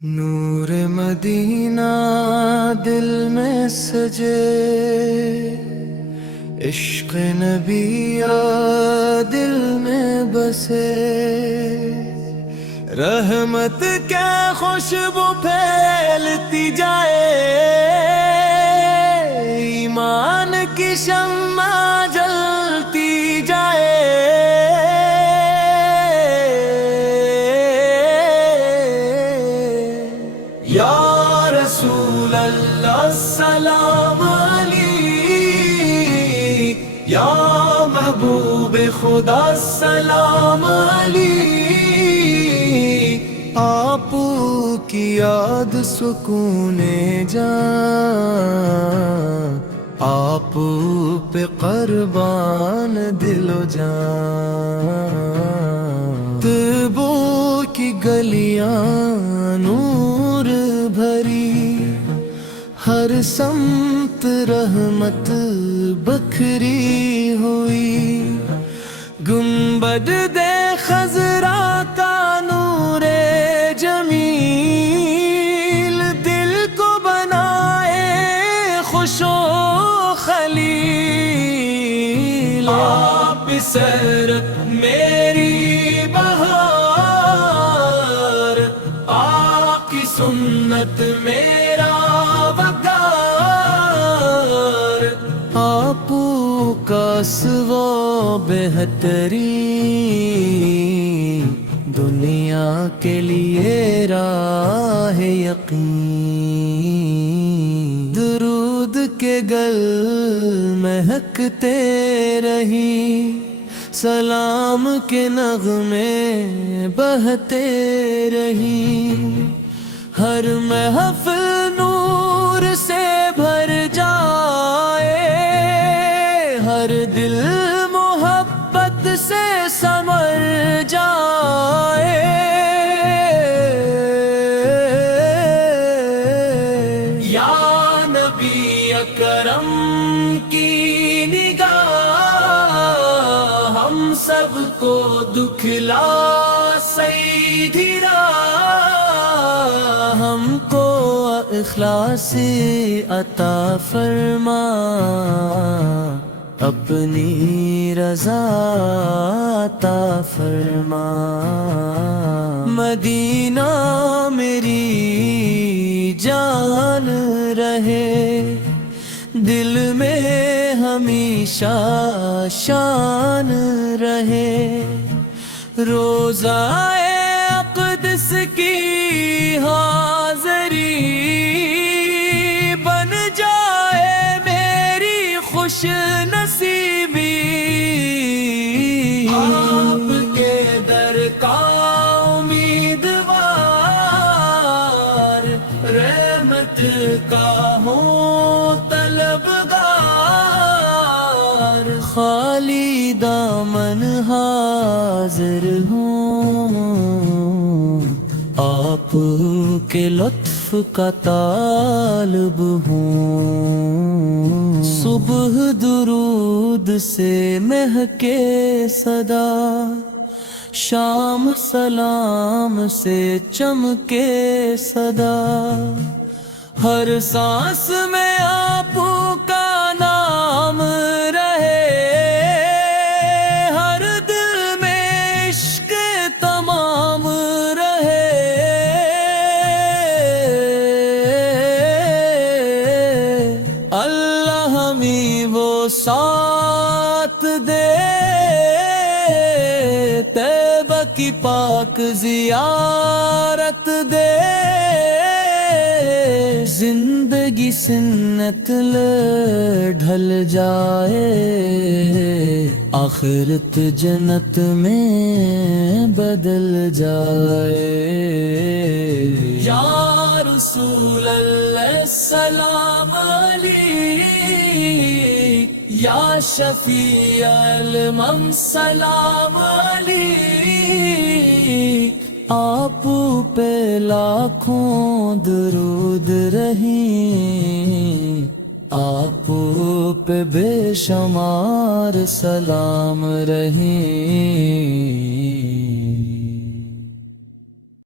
نور مدینہ دل میں سجے، عشق نبی دل میں بسے، رحمت کے خوشبو پھیلتی جائے، ایمان کی شمع جلتی جائے۔ یا رسول اللہ سلام علی، یا محبوب خدا سلام علی، آپ کی یاد سکون جان، آپ پہ قربان دل و جان، طیبو کی گلیاں نور بھری، ہر سمت رحمت بکھری ہوئی، گنبد دے خضرا کا نور جمیل، دل کو بنائے خوش و خلیل، آپ سیرت میری بہار، آپ کی سنت میرا وقار، آپ کا سوا بہترین، دنیا کے لیے راہ یقین، درود کے گل مہکتے رہی، سلام کے نغمے بہتے رہی، ہر محفل نور سے بھر جائے، ہر دل محبت سے سمر جائے۔ یا نبی اکرم کی نگاہ، ہم سب کو دکھلا سیدھی راہ، ہم کو اخلاصی عطا فرما، اپنی رضا عطا فرما، مدینہ میری جان رہے، دل میں ہمیشہ شان رہے، روزہ اقدس کی حاضری بن جائے میری خوش نصیبی، آپ کے در کا امیدوار، رحمت کا ہوں طلبگار، خالی دامن حاضر ہوں، آپ کے لطف کا طالب ہوں، صبح درود سے مہکے صدا، شام سلام سے چمکے صدا، ہر سانس میں آپ کا نام رہے، ہر دل میں عشق تمام رہے، اللہ ہمیں وہ ساتھ دے، طیبہ کی پاک زیارت دے، زندگی سنت ڈھل جائے، آخرت جنت میں بدل جائے۔ یا رسول اللہ سلام علی، یا شفیع الامم سلام علی، آپ پہ لاکھوں درود رہیں، آپ پہ بے شمار سلام رہیں۔